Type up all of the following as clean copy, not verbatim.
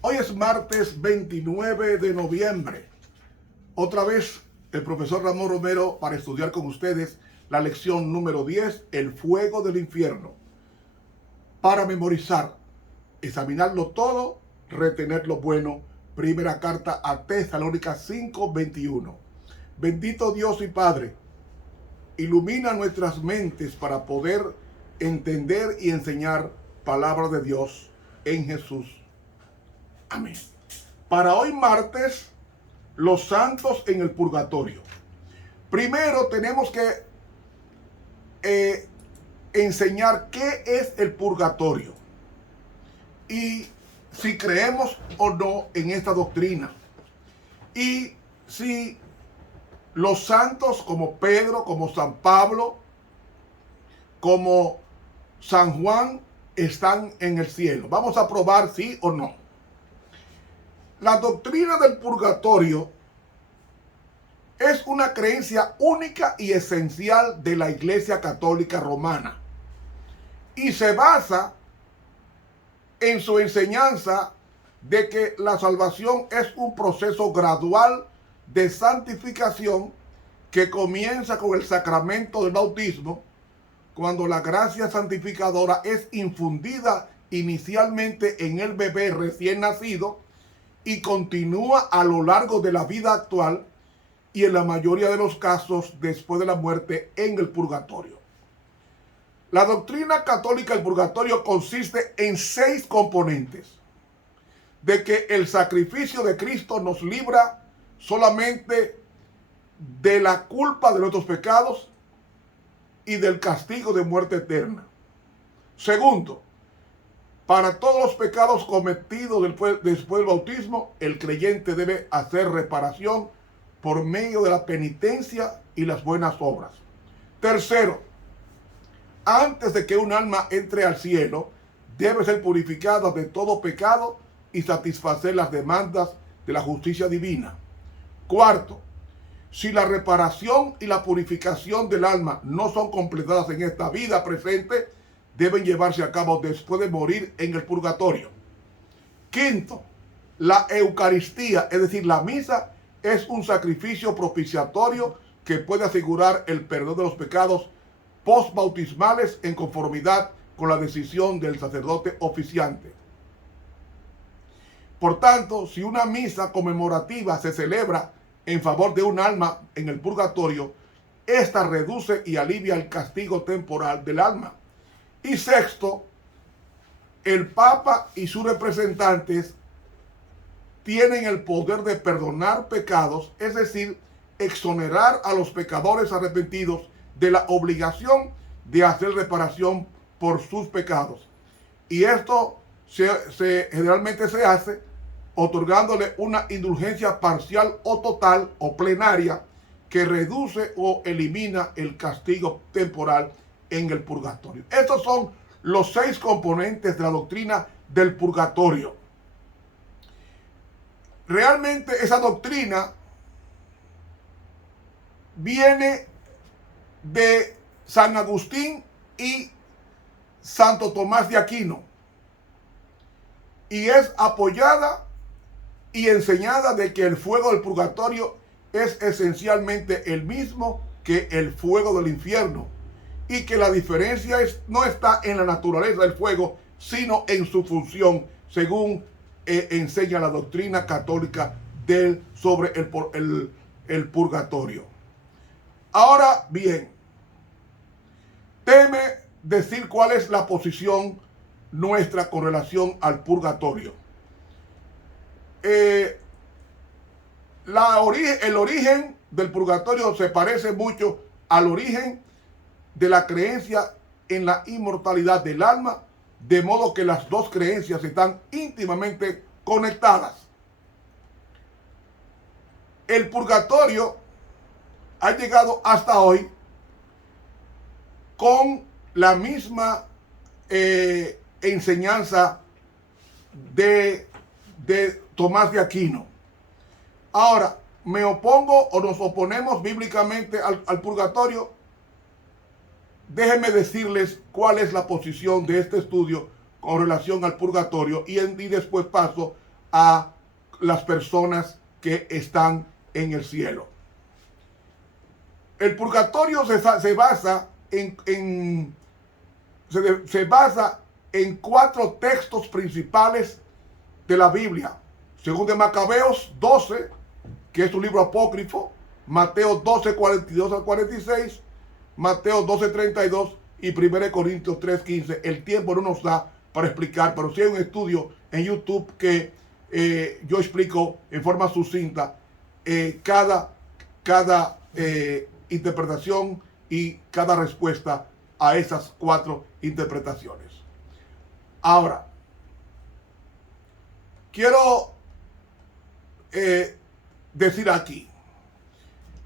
Hoy es martes 29 de noviembre. Otra vez el profesor Ramón Romero para estudiar con ustedes la lección número 10, el fuego del infierno. Para memorizar, examinarlo todo, retener lo bueno. Primera carta a Tesalónicas 5:21. Bendito Dios y Padre, ilumina nuestras mentes para poder entender y enseñar palabra de Dios en Jesús. Amén. Para hoy martes, los santos en el purgatorio. Primero tenemos que enseñar qué es el purgatorio y si creemos o no en esta doctrina, y si los santos como Pedro, como San Pablo, como San Juan están en el cielo. Vamos a probar sí o no. La doctrina del purgatorio es una creencia única y esencial de la Iglesia Católica Romana y se basa en su enseñanza de que la salvación es un proceso gradual de santificación que comienza con el sacramento del bautismo, cuando la gracia santificadora es infundida inicialmente en el bebé recién nacido y continúa a lo largo de la vida actual y en la mayoría de los casos después de la muerte en el purgatorio. La doctrina católica del purgatorio consiste en 6 componentes: de que el sacrificio de Cristo nos libra solamente de la culpa de nuestros pecados y del castigo de muerte eterna. Segundo, para todos los pecados cometidos después del bautismo, el creyente debe hacer reparación por medio de la penitencia y las buenas obras. Tercero, antes de que un alma entre al cielo, debe ser purificada de todo pecado y satisfacer las demandas de la justicia divina. Cuarto, si la reparación y la purificación del alma no son completadas en esta vida presente, deben llevarse a cabo después de morir en el purgatorio. Quinto, la Eucaristía, es decir, la misa, es un sacrificio propiciatorio que puede asegurar el perdón de los pecados postbautismales en conformidad con la decisión del sacerdote oficiante. Por tanto, si una misa conmemorativa se celebra en favor de un alma en el purgatorio, esta reduce y alivia el castigo temporal del alma. Y sexto, el Papa y sus representantes tienen el poder de perdonar pecados, es decir, exonerar a los pecadores arrepentidos de la obligación de hacer reparación por sus pecados. Y esto generalmente se hace otorgándole una indulgencia parcial o total o plenaria que reduce o elimina el castigo temporal en el purgatorio. Estos son los 6 componentes de la doctrina del purgatorio. Realmente esa doctrina viene de San Agustín y Santo Tomás de Aquino y es apoyada y enseñada de que el fuego del purgatorio es esencialmente el mismo que el fuego del infierno y que la diferencia no está en la naturaleza del fuego, sino en su función, según enseña la doctrina católica sobre el purgatorio. Ahora bien, teme decir cuál es la posición nuestra con relación al purgatorio. El origen del purgatorio se parece mucho al origen de la creencia en la inmortalidad del alma, de modo que las dos creencias están íntimamente conectadas. El purgatorio ha llegado hasta hoy con la misma enseñanza de Tomás de Aquino. Ahora, me opongo o nos oponemos bíblicamente al purgatorio. Déjenme decirles cuál es la posición de este estudio con relación al purgatorio y después paso a las personas que están en el cielo. El purgatorio se basa se basa en 4 textos principales de la Biblia. Según de Macabeos 12, que es un libro apócrifo, Mateo 12, 42 al 46, Mateo 12, 32 y 1 Corintios 3, 15. El tiempo no nos da para explicar, pero sí hay un estudio en YouTube que yo explico en forma sucinta cada interpretación y cada respuesta a esas 4 interpretaciones. Ahora, quiero decir aquí,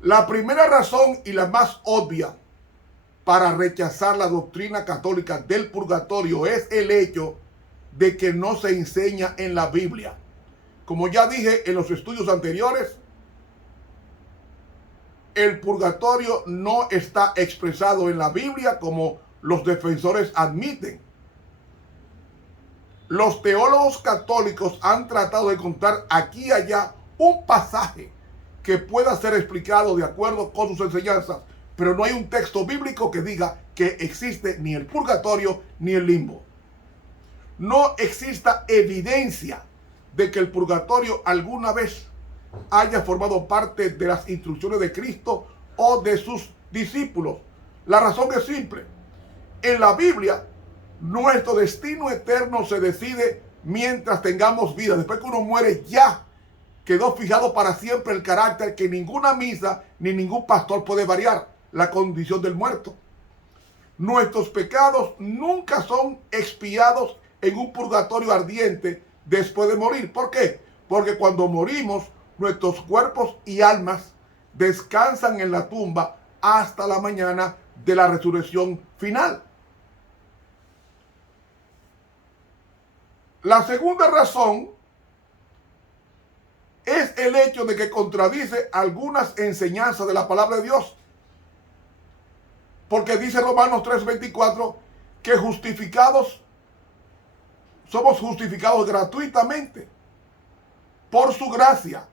la primera razón y la más obvia para rechazar la doctrina católica del purgatorio es el hecho de que no se enseña en la Biblia. Como ya dije en los estudios anteriores, el purgatorio no está expresado en la Biblia como los defensores admiten. Los teólogos católicos han tratado de contar aquí y allá un pasaje que pueda ser explicado de acuerdo con sus enseñanzas, pero no hay un texto bíblico que diga que existe ni el purgatorio ni el limbo. No exista evidencia de que el purgatorio alguna vez haya formado parte de las instrucciones de Cristo o de sus discípulos. La razón es simple. En la Biblia, nuestro destino eterno se decide mientras tengamos vida. Después que uno muere, ya quedó fijado para siempre el carácter que ninguna misa ni ningún pastor puede variar, la condición del muerto. Nuestros pecados nunca son expiados en un purgatorio ardiente después de morir. ¿Por qué? Porque cuando morimos, nuestros cuerpos y almas descansan en la tumba hasta la mañana de la resurrección final. La segunda razón es el hecho de que contradice algunas enseñanzas de la palabra de Dios. Porque dice Romanos 3:24 que somos justificados gratuitamente por su gracia,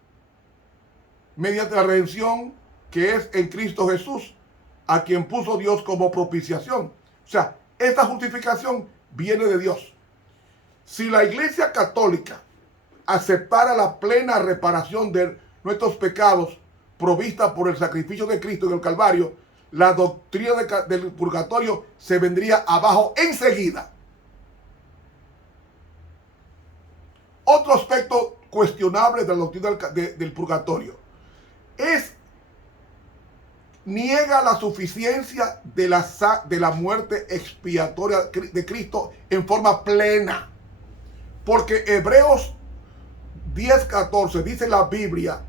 mediante la redención que es en Cristo Jesús, a quien puso Dios como propiciación. O sea, esta justificación viene de Dios. Si la Iglesia Católica aceptara la plena reparación de nuestros pecados provista por el sacrificio de Cristo en el Calvario, la doctrina del purgatorio se vendría abajo enseguida. Otro aspecto cuestionable de la doctrina del purgatorio niega la suficiencia de la muerte expiatoria de Cristo en forma plena. Porque Hebreos 10:14 dice la Biblia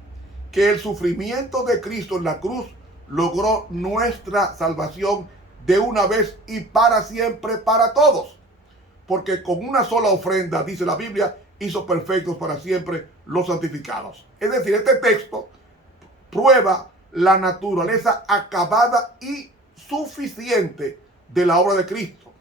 que el sufrimiento de Cristo en la cruz logró nuestra salvación de una vez y para siempre para todos. Porque con una sola ofrenda, dice la Biblia, hizo perfectos para siempre los santificados. Es decir, este texto prueba la naturaleza acabada y suficiente de la obra de Cristo.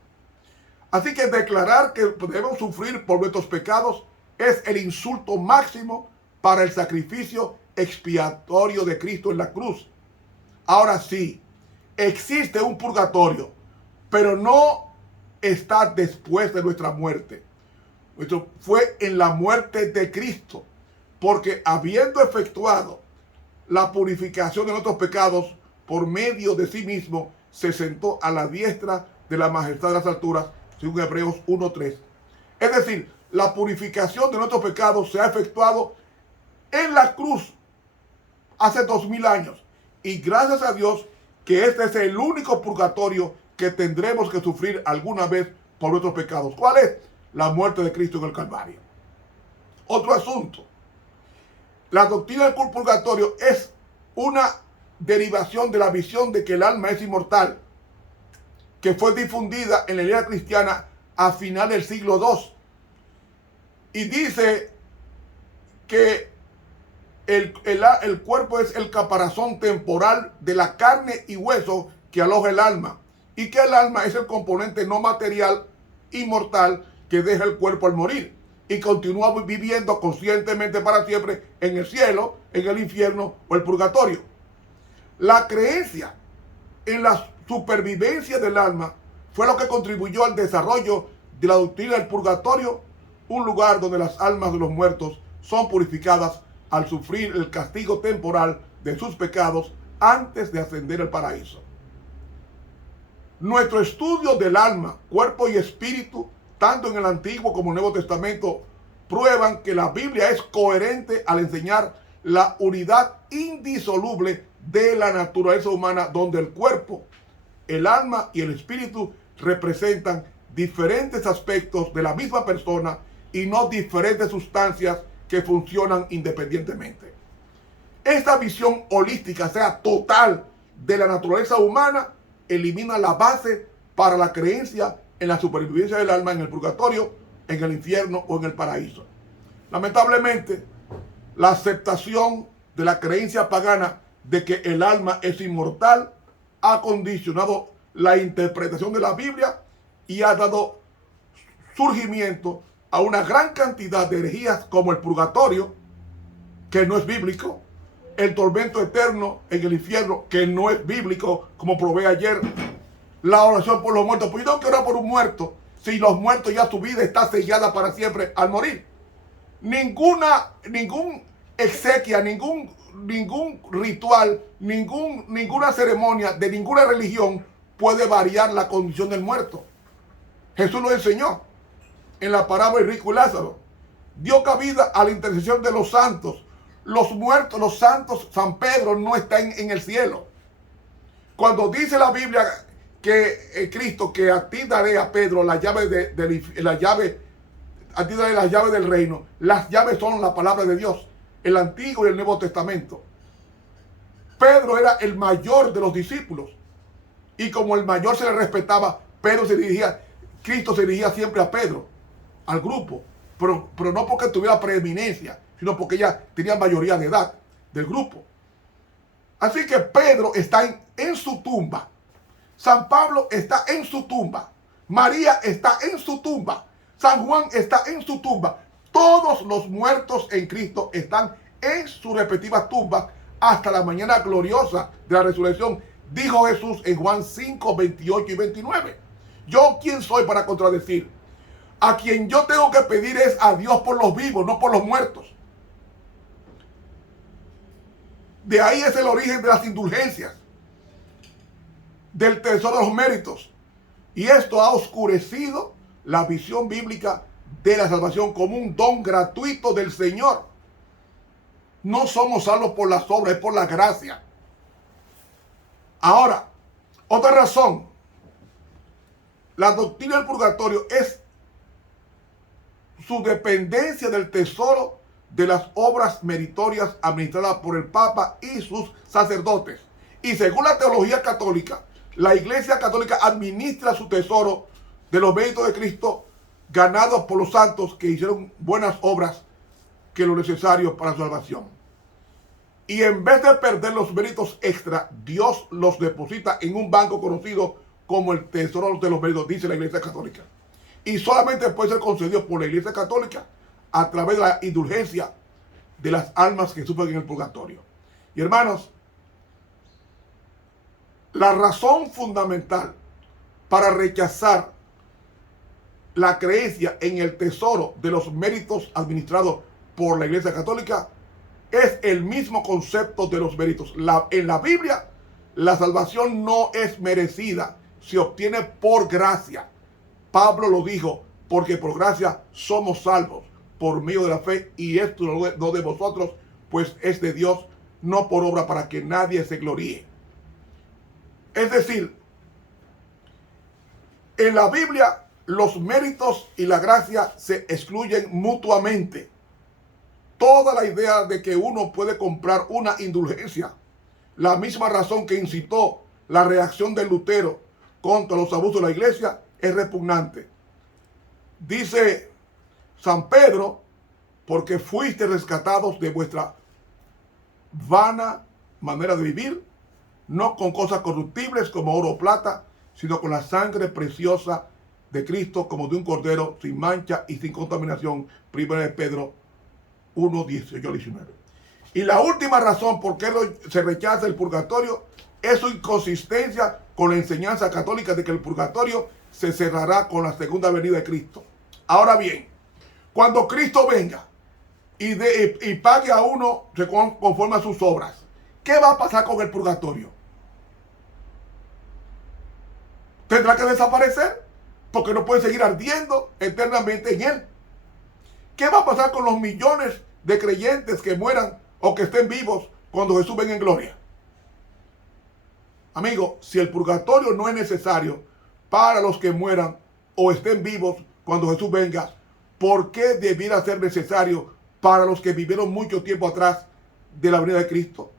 Así que declarar que debemos sufrir por nuestros pecados es el insulto máximo para el sacrificio expiatorio de Cristo en la cruz. Ahora sí, existe un purgatorio, pero no está después de nuestra muerte. Fue en la muerte de Cristo, porque habiendo efectuado la purificación de nuestros pecados por medio de sí mismo, se sentó a la diestra de la majestad de las alturas, según Hebreos 1:3. Es decir, la purificación de nuestros pecados se ha efectuado en la cruz hace 2000 años. Y gracias a Dios que este es el único purgatorio que tendremos que sufrir alguna vez por nuestros pecados. ¿Cuál es? La muerte de Cristo en el Calvario. Otro asunto. La doctrina del purgatorio es una derivación de la visión de que el alma es inmortal, que fue difundida en la iglesia cristiana a final del siglo II. Y dice que el cuerpo es el caparazón temporal de la carne y hueso que aloja el alma, y que el alma es el componente no material inmortal que deja el cuerpo al morir y continúa viviendo conscientemente para siempre en el cielo, en el infierno o el purgatorio. La creencia en la supervivencia del alma fue lo que contribuyó al desarrollo de la doctrina del purgatorio, un lugar donde las almas de los muertos son purificadas al sufrir el castigo temporal de sus pecados antes de ascender al paraíso. Nuestro estudio del alma, cuerpo y espíritu, tanto en el Antiguo como en el Nuevo Testamento, prueban que la Biblia es coherente al enseñar la unidad indisoluble de la naturaleza humana, donde el cuerpo, el alma y el espíritu representan diferentes aspectos de la misma persona y no diferentes sustancias que funcionan independientemente. Esta visión holística, sea total, de la naturaleza humana, elimina la base para la creencia en la supervivencia del alma en el purgatorio, en el infierno o en el paraíso. Lamentablemente, la aceptación de la creencia pagana de que el alma es inmortal ha condicionado la interpretación de la Biblia y ha dado surgimiento a una gran cantidad de herejías como el purgatorio, que no es bíblico, el tormento eterno en el infierno, que no es bíblico, como probé ayer, la oración por los muertos. Pues yo tengo que orar por un muerto si los muertos ya su vida está sellada para siempre al morir. Ningún exequia, ningún ritual, ninguna ceremonia de ninguna religión puede variar la condición del muerto. Jesús lo enseñó en la parábola de rico y Lázaro. Dio cabida a la intercesión de los santos. Los muertos, los santos, San Pedro no está en el cielo. Cuando dice la Biblia que Cristo, que a ti daré a Pedro la llave a ti daré las llaves del reino. Las llaves son la palabra de Dios, el Antiguo y el Nuevo Testamento. Pedro era el mayor de los discípulos. Y como el mayor se le respetaba, Cristo se dirigía siempre a Pedro, al grupo. Pero no porque tuviera preeminencia, sino porque ella tenía mayoría de edad del grupo. Así que Pedro está en su tumba. San Pablo está en su tumba. María está en su tumba. San Juan está en su tumba. Todos los muertos en Cristo están en sus respectivas tumbas hasta la mañana gloriosa de la resurrección. Dijo Jesús en Juan 5, 28 y 29. ¿Yo quién soy para contradecir? A quien yo tengo que pedir es a Dios por los vivos, no por los muertos. De ahí es el origen de las indulgencias, del tesoro de los méritos. Y esto ha oscurecido la visión bíblica de la salvación como un don gratuito del Señor. No somos salvos por las obras, es por la gracia. Ahora, otra razón. La doctrina del purgatorio es su dependencia del tesoro de las obras meritorias administradas por el Papa y sus sacerdotes. Y según la teología católica, la Iglesia Católica administra su tesoro de los méritos de Cristo ganados por los santos que hicieron buenas obras que lo necesario para su salvación. Y en vez de perder los méritos extra, Dios los deposita en un banco conocido como el tesoro de los méritos, dice la Iglesia Católica. Y solamente puede ser concedido por la Iglesia Católica a través de la indulgencia de las almas que sufren en el purgatorio. Y hermanos, la razón fundamental para rechazar la creencia en el tesoro de los méritos administrados por la Iglesia Católica es el mismo concepto de los méritos. En la Biblia, la salvación no es merecida, se obtiene por gracia. Pablo lo dijo, porque por gracia somos salvos por medio de la fe, y esto no de vosotros, pues es de Dios, no por obra para que nadie se gloríe. Es decir, en la Biblia los méritos y la gracia se excluyen mutuamente. Toda la idea de que uno puede comprar una indulgencia, la misma razón que incitó la reacción de Lutero contra los abusos de la iglesia, es repugnante. Dice San Pedro, porque fuiste rescatados de vuestra vana manera de vivir, no con cosas corruptibles como oro o plata, sino con la sangre preciosa de Cristo como de un cordero sin mancha y sin contaminación. 1 de Pedro 1, 18 al 19. Y la última razón por qué se rechaza el purgatorio es su inconsistencia con la enseñanza católica de que el purgatorio se cerrará con la segunda venida de Cristo. Ahora bien, cuando Cristo venga y pague a uno conforme a sus obras, ¿qué va a pasar con el purgatorio? ¿Tendrá que desaparecer? Porque no puede seguir ardiendo eternamente en él. ¿Qué va a pasar con los millones de creyentes que mueran o que estén vivos cuando Jesús venga en gloria? Amigo, si el purgatorio no es necesario para los que mueran o estén vivos cuando Jesús venga, ¿por qué debiera ser necesario para los que vivieron mucho tiempo atrás de la venida de Cristo?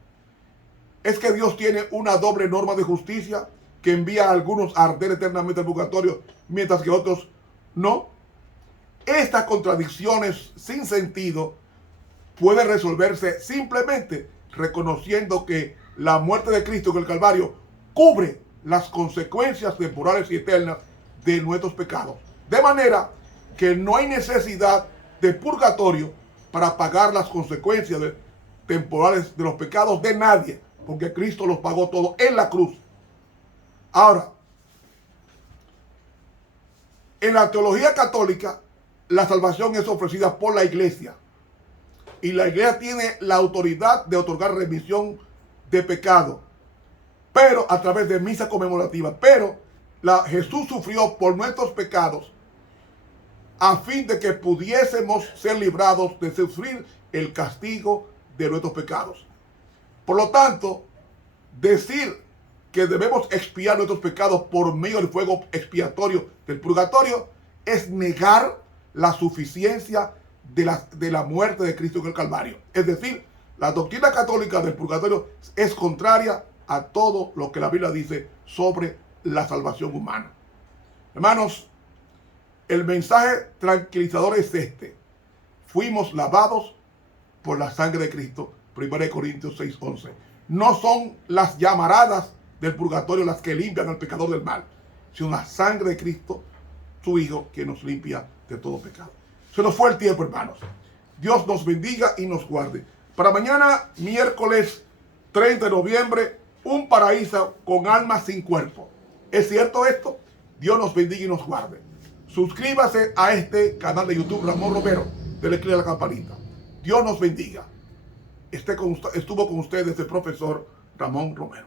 ¿Es que Dios tiene una doble norma de justicia que envía a algunos a arder eternamente al purgatorio, mientras que otros no? Estas contradicciones sin sentido pueden resolverse simplemente reconociendo que la muerte de Cristo en el Calvario cubre las consecuencias temporales y eternas de nuestros pecados. De manera que no hay necesidad de purgatorio para pagar las consecuencias temporales de los pecados de nadie, porque Cristo los pagó todo en la cruz. Ahora, en la teología católica, la salvación es ofrecida por la iglesia. Y la iglesia tiene la autoridad de otorgar remisión de pecado, pero a través de misa conmemorativa. Pero Jesús sufrió por nuestros pecados a fin de que pudiésemos ser librados de sufrir el castigo de nuestros pecados. Por lo tanto, decir que debemos expiar nuestros pecados por medio del fuego expiatorio del purgatorio es negar la suficiencia de la muerte de Cristo en el Calvario. Es decir, la doctrina católica del purgatorio es contraria a todo lo que la Biblia dice sobre la salvación humana. Hermanos, el mensaje tranquilizador es este: fuimos lavados por la sangre de Cristo. 1 Corintios 6:11. No son las llamaradas del purgatorio las que limpian al pecador del mal, sino la sangre de Cristo, su Hijo, que nos limpia de todo pecado. Se nos fue el tiempo, hermanos. Dios nos bendiga y nos guarde. Para mañana, miércoles 30 de noviembre, un paraíso con alma sin cuerpo. ¿Es cierto esto? Dios nos bendiga y nos guarde. Suscríbase a este canal de YouTube, Ramón Romero. Dele clic a la campanita. Dios nos bendiga. Estuvo con ustedes el profesor Ramón Romero.